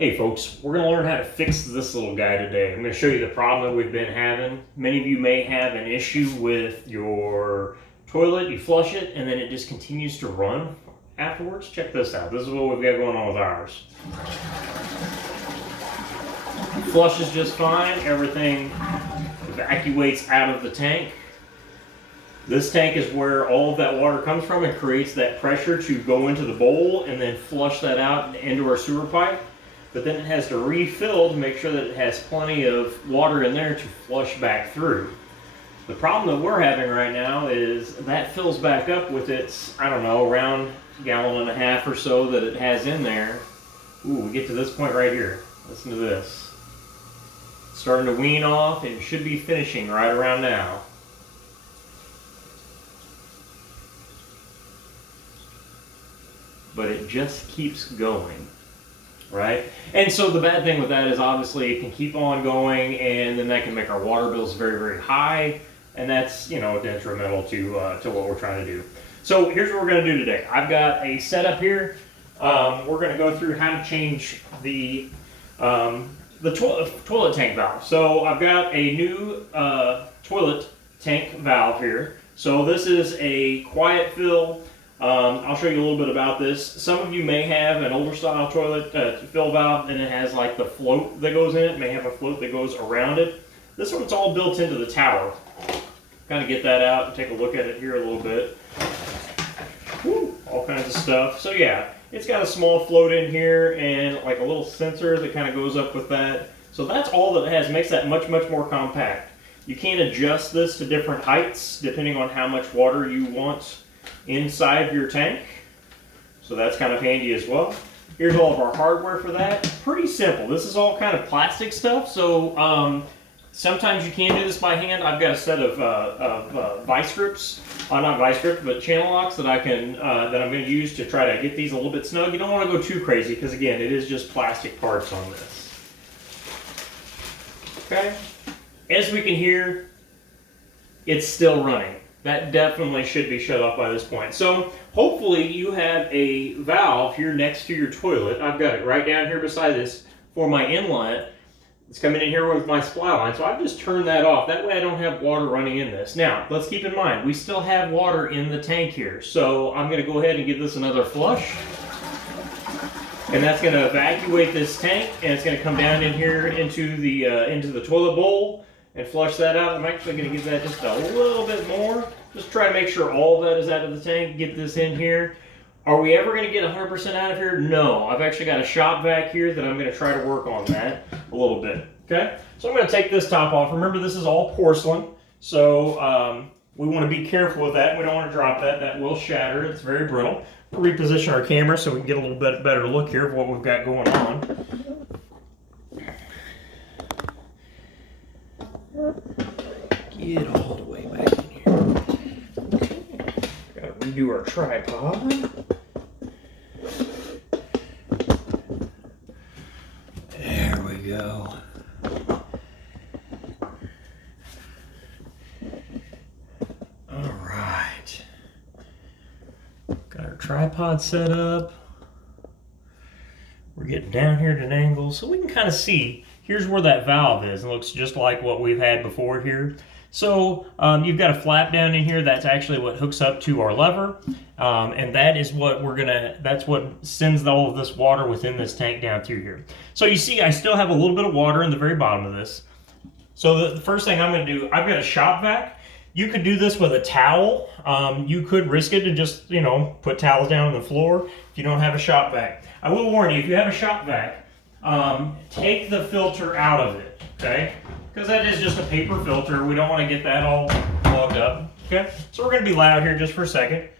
Hey folks, we're going to learn how to fix this little guy today. I'm going to show you the problem that we've been having. Many of you may have an issue with your toilet. You flush it and then it just continues to run afterwards. Check this out. This is what we've got going on with ours. Flushes just fine. Everything evacuates out of the tank. This tank is where all of that water comes from and creates that pressure to go into the bowl and then flush that out into our sewer pipe. But then it has to refill to make sure that it has plenty of water in there to flush back through. The problem that we're having right now is that fills back up with its, I don't know, around a gallon and a half or so that it has in there. Ooh, we get to this point right here. Listen to this. It's starting to wean off and should be finishing right around now. But it just keeps going. Right? And so the bad thing with that is obviously it can keep on going and then that can make our water bills very, very high. And that's, you know, detrimental to what we're trying to do. So here's what we're going to do today. I've got a setup here. We're going to go through how to change the toilet tank valve. So I've got a new toilet tank valve here. So this is a quiet fill. I'll show you a little bit about this. Some of you may have an older style toilet fill valve and it has like the float that goes in it. It may have a float that goes around it. This one's all built into the tower. Kind of get that out and take a look at it here a little bit. Woo, all kinds of stuff. So yeah, it's got a small float in here and like a little sensor that kind of goes up with that. So that's all that it has. It makes that much, much more compact. You can adjust this to different heights depending on how much water you want inside your tank, so that's kind of handy as well. Here's all of our hardware for that. Pretty simple. This is all kind of plastic stuff, so sometimes you can do this by hand. I've got a set of vice grips, not vice grips, but channel locks that I'm going to use to try to get these a little bit snug. You don't want to go too crazy because again, it is just plastic parts on this. Okay, as we can hear, it's still running. That definitely should be shut off by this point. So hopefully you have a valve here next to your toilet. I've got it right down here beside this for my inlet. It's coming in here with my supply line. So I've just turned that off. That way I don't have water running in this. Now, let's keep in mind, we still have water in the tank here. So I'm going to go ahead and give this another flush. And that's going to evacuate this tank and it's going to come down in here into the toilet bowl and flush that out. I'm actually going to give that just a little bit more. Just try to make sure all of that is out of the tank. Get this in here. Are we ever going to get 100% out of here? No. I've actually got a shop vac here that I'm going to try to work on that a little bit. Okay? So I'm going to take this top off. Remember, this is all porcelain. So we want to be careful with that. We don't want to drop that. That will shatter. It's very brittle. We'll reposition our camera so we can get a little bit better look here of what we've got going on. Get all the way back in here. Gotta redo our tripod. There we go. All right. Got our tripod set up. We're getting down here at an angle so we can kind of see. Here's where that valve is. It looks just like what we've had before here. So you've got a flap down in here. That's actually what hooks up to our lever. And that is what that's what sends all of this water within this tank down through here. So you see, I still have a little bit of water in the very bottom of this. So the first thing I'm going to do, I've got a shop vac. You could do this with a towel. You could risk it and just, you know, put towels down on the floor if you don't have a shop vac. I will warn you, if you have a shop vac, take the filter out of it, okay? Because that is just a paper filter. We don't want to get that all clogged up, okay? So we're going to be loud here just for a second.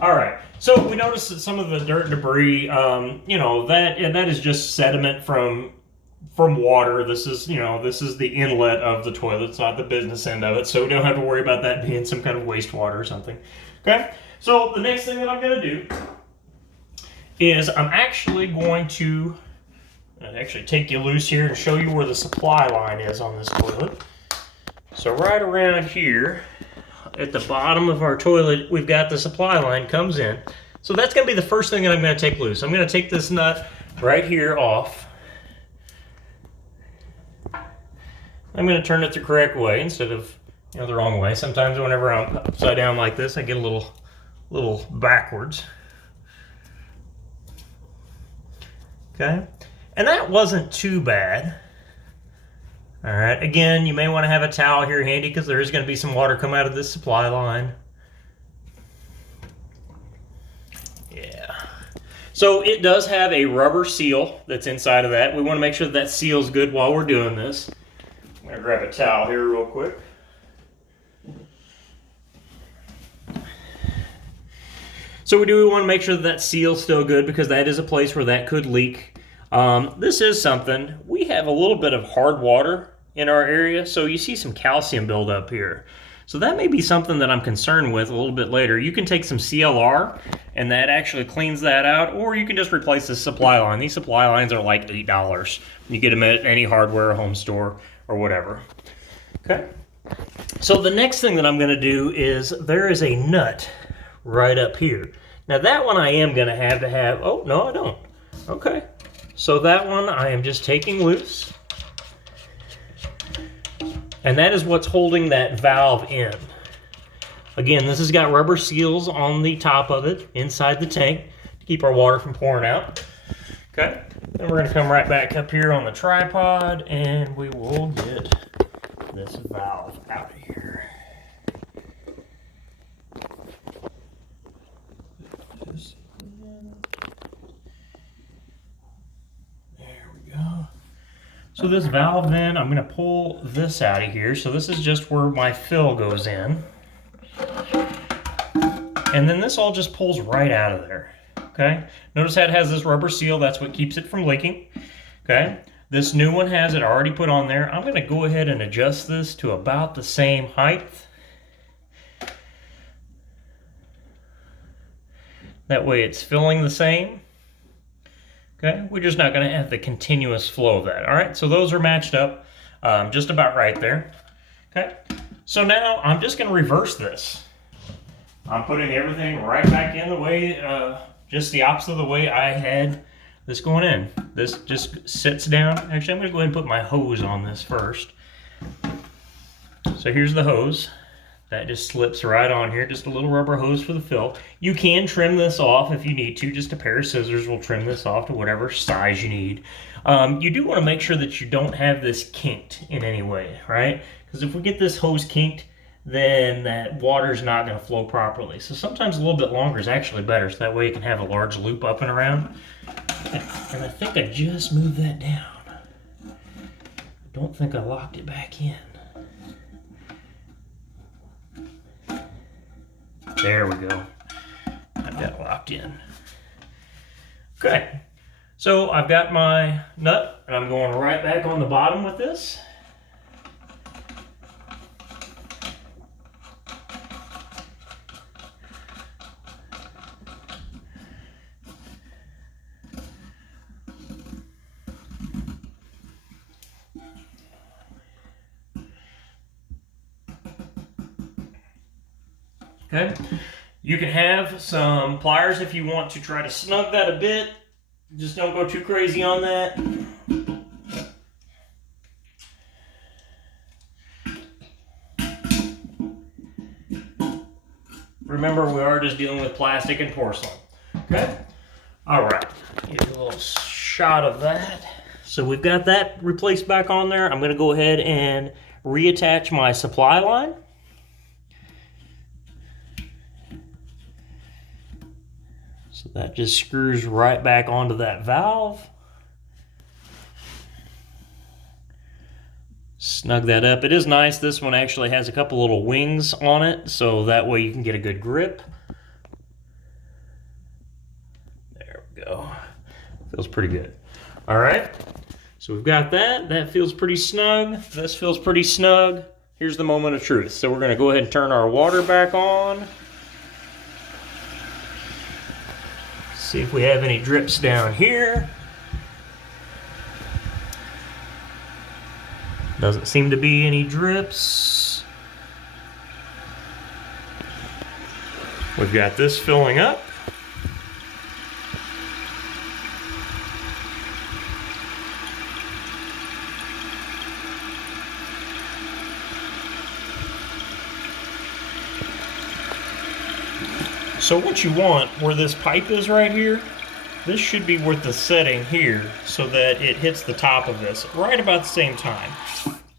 All right. So we noticed that some of the dirt and debris, you know, that is just sediment from water. This is, you know, this is the inlet of the toilet. It's not the business end of it, so we don't have to worry about that being some kind of wastewater or something. Okay. So the next thing that I'm going to do is I'm actually going to actually take you loose here and show you where the supply line is on this toilet. So right around here at the bottom of our toilet, we've got the supply line comes in. So that's going to be the first thing that I'm going to take loose. I'm going to take this nut right here off. I'm going to turn it the correct way instead of, you know, the wrong way. Sometimes whenever I'm upside down like this, I get a little backwards. Okay, and that wasn't too bad. All right, again, you may want to have a towel here handy because there is going to be some water come out of this supply line. Yeah. So it does have a rubber seal that's inside of that. We want to make sure that seal's good while we're doing this. I'm going to grab a towel here real quick. So we do want to make sure that seal's still good because that is a place where that could leak. This is something, we have a little bit of hard water in our area, so you see some calcium buildup here. So that may be something that I'm concerned with a little bit later. You can take some CLR and that actually cleans that out, or you can just replace the supply line. These supply lines are like $8. You get them at any hardware, home store, or whatever. Okay. So the next thing that I'm going to do is there is a nut right up here. Now that one I am going to have, oh, no I don't. Okay. So that one I am just taking loose. And that is what's holding that valve in. Again, this has got rubber seals on the top of it, inside the tank, to keep our water from pouring out. Okay, then we're gonna come right back up here on the tripod and we will get this valve out of here. There we go. So this valve then, I'm going to pull this out of here. So this is just where my fill goes in. And then this all just pulls right out of there. Okay. Notice how it has this rubber seal. That's what keeps it from leaking. Okay. This new one has it already put on there. I'm going to go ahead and adjust this to about the same height. That way it's filling the same. Okay, we're just not going to have the continuous flow of that. All right, so those are matched up just about right there. Okay, so now I'm just going to reverse this. I'm putting everything right back in the way, just the opposite of the way I had this going in. This just sits down. Actually, I'm going to go ahead and put my hose on this first. So here's the hose. That just slips right on here, just a little rubber hose for the fill. You can trim this off if you need to. Just a pair of scissors will trim this off to whatever size you need. You do want to make sure that you don't have this kinked in any way, right? Because if we get this hose kinked, then that water's not going to flow properly. So sometimes a little bit longer is actually better, so that way you can have a large loop up and around. And I think I just moved that down. I don't think I locked it back in. There we go. I've got it locked in. Okay, so I've got my nut and I'm going right back on the bottom with this. Okay, you can have some pliers if you want to try to snug that a bit. Just don't go too crazy on that. Remember, we are just dealing with plastic and porcelain. Okay, all right, get a little shot of that. So we've got that replaced back on there. I'm going to go ahead and reattach my supply line. So that just screws right back onto that valve. Snug that up. It is nice. This one actually has a couple little wings on it, so that way you can get a good grip. go. Feels pretty good. All right, so we've got that. That feels pretty snug. This feels pretty snug. Here's the moment of truth. So we're gonna go ahead and turn our water back on. See if we have any drips down here. Doesn't seem to be any drips. We've got this filling up. So what you want, where this pipe is right here, this should be with the setting here so that it hits the top of this right about the same time.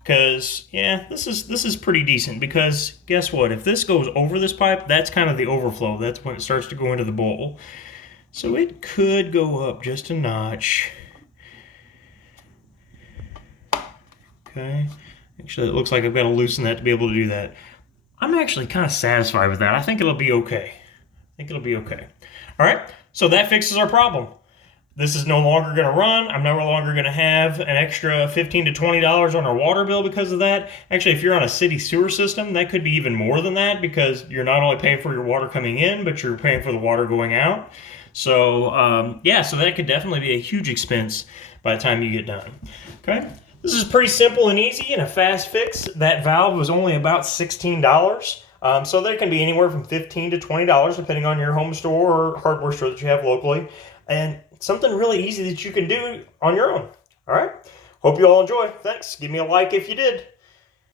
Because, yeah, this is pretty decent, because guess what? If this goes over this pipe, that's kind of the overflow. That's when it starts to go into the bowl. So it could go up just a notch. Okay. Actually, it looks like I've got to loosen that to be able to do that. I'm actually kind of satisfied with that. I think it'll be okay. All right, so that fixes our problem. This is no longer going to run. I'm no longer going to have an extra $15 to $20 on our water bill because of that. Actually, if you're on a city sewer system, that could be even more than that, because you're not only paying for your water coming in, but you're paying for the water going out. So, yeah, so that could definitely be a huge expense by the time you get done. Okay, this is pretty simple and easy and a fast fix. That valve was only about $16. So that can be anywhere from $15 to $20 depending on your home store or hardware store that you have locally. And something really easy that you can do on your own. All right. Hope you all enjoy. Thanks. Give me a like if you did.